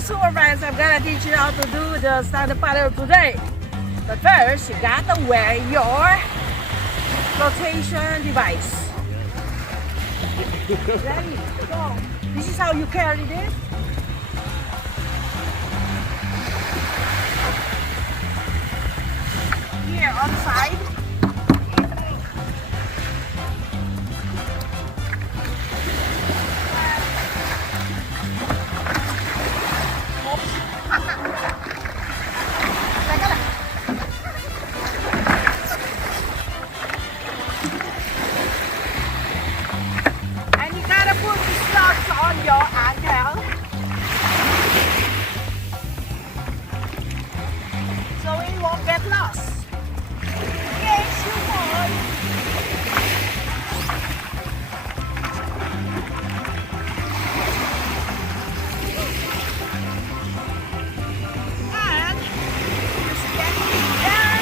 super friends, I'm gonna teach you how to do the stand-up paddle today. But first, you gotta wear your flotation device. Ready? Go. This is how you carry this. Here on the side. On your ankle, so it won't get lost. Yes, you won't. And just get it down.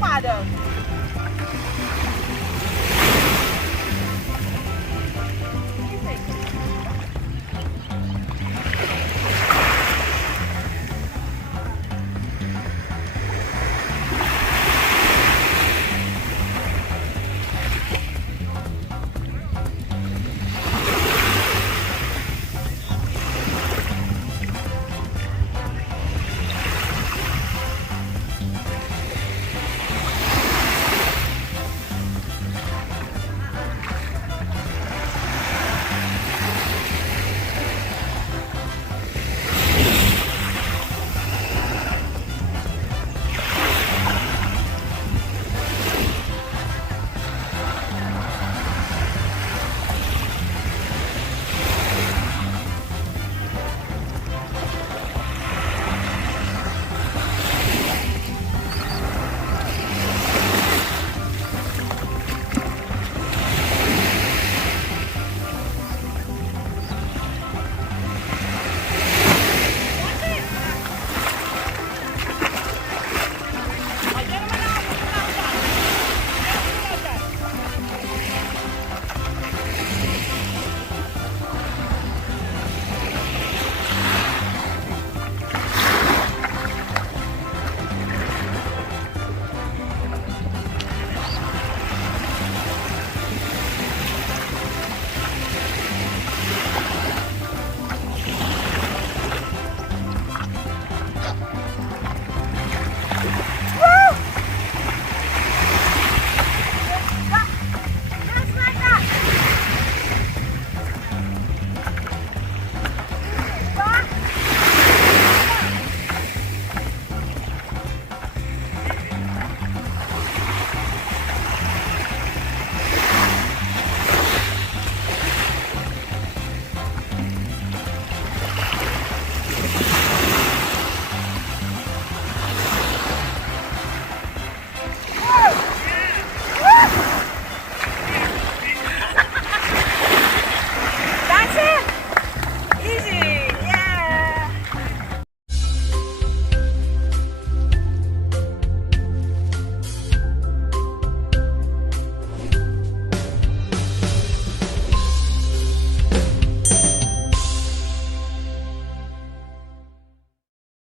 Paddle.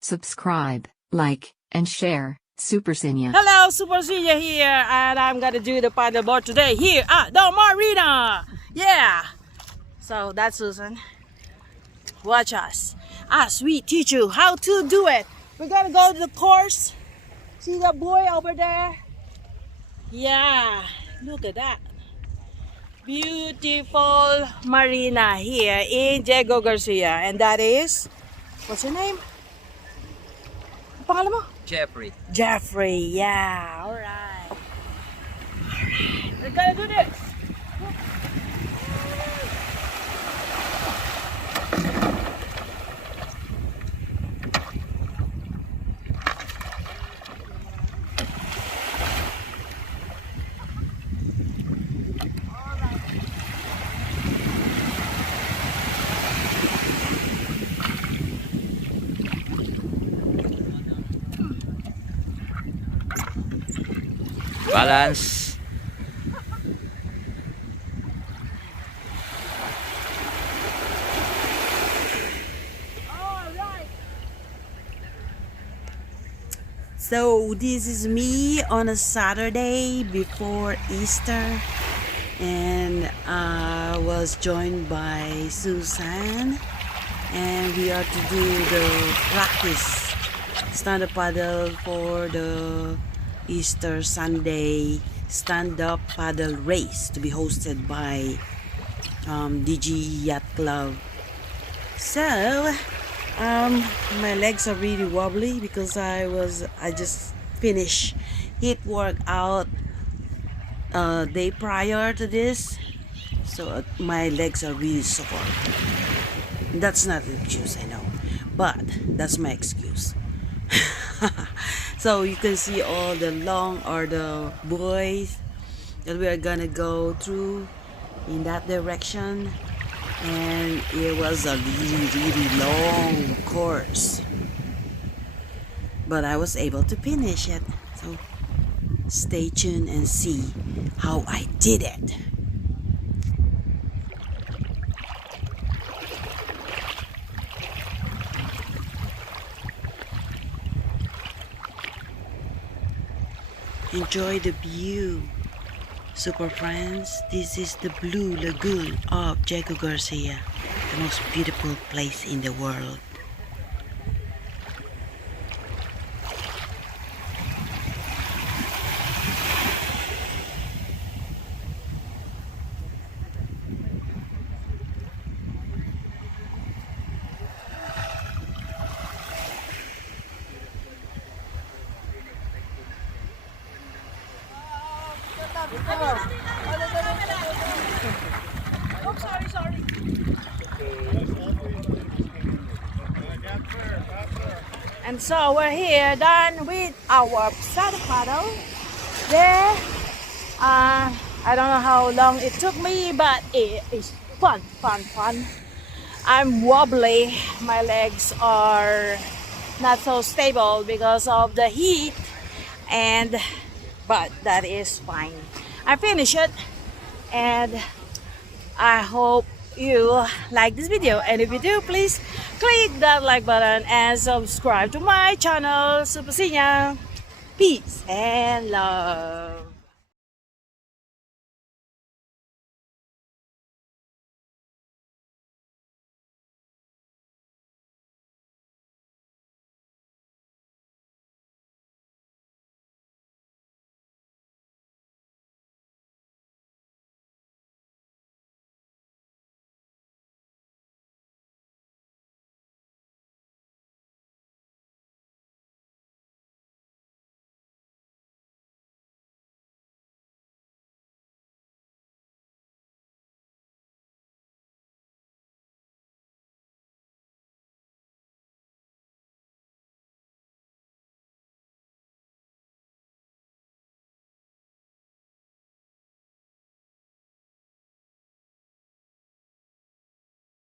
Subscribe, like, and share. Super Senior. Hello, Super Senior here, and I'm gonna do the paddleboard today here at the marina. Yeah. So that's Susan. Watch us as we teach you how to do it. We're gonna go to the course. See the boy over there? Yeah. Look at that. Beautiful marina here in Diego Garcia, and that is, what's your name? Pangalan mo? Jeffrey. Jeffrey, yeah, alright. We're gonna do this. Balance. So this is me on a Saturday before Easter, and I was joined by Susan, and we are to do the practice stand-up paddle for the Easter Sunday stand-up paddle race to be hosted by DG Yacht Club. So my legs are really wobbly because I just finished HIIT workout day prior to this, so my legs are really sore. That's not an excuse, I know, but that's my excuse. So you can see all the buoys that we are gonna go through in that direction, and it was a really long course, but I was able to finish it. So stay tuned and see how I did it. Enjoy the view, super friends. This is the blue lagoon of Garcia, the most beautiful place in the world. Oh, sorry. And so we're here done with our saddle paddle. There, I don't know how long it took me, but it is fun. I'm wobbly. My legs are not so stable because of the heat, but that is fine. I finished it, and I hope you like this video, and if you do, please click that like button and subscribe to my channel. Super Sinya. Peace and love.